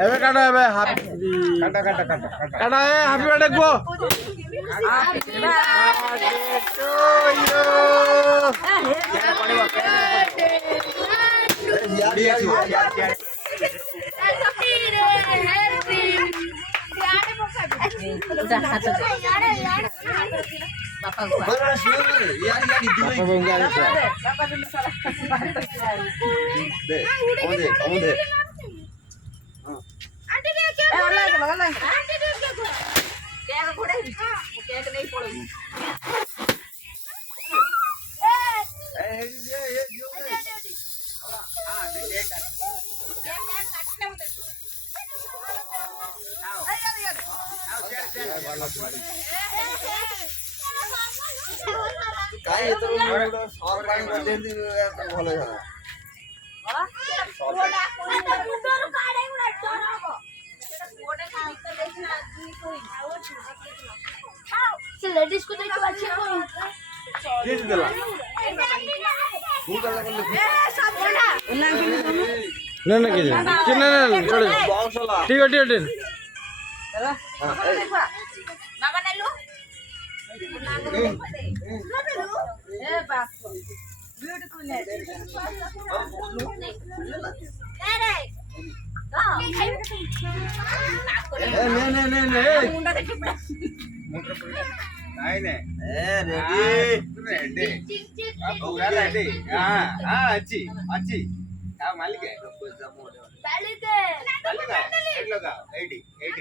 এবে কাটা এবে হ্যাপি কাটা কাটা কাটা কাটা এ হ্যাপি বার্থডে গো হ্যাপি বার্থডে টু ইউ काय तो सरकारी बजेंदी ভালো হয় से लेडीज को देखो अच्छे को दे दिला ना ना के ना ना छोड़ ठीक है ठीक है बाबा नहीं लो ए बाप ब्यूटीफुल है अरे नहीं नहीं नहीं नहीं रेडी रेडी हां हां अच्छी अच्छी क्या मालिक है मालिक है मालिक है 80 80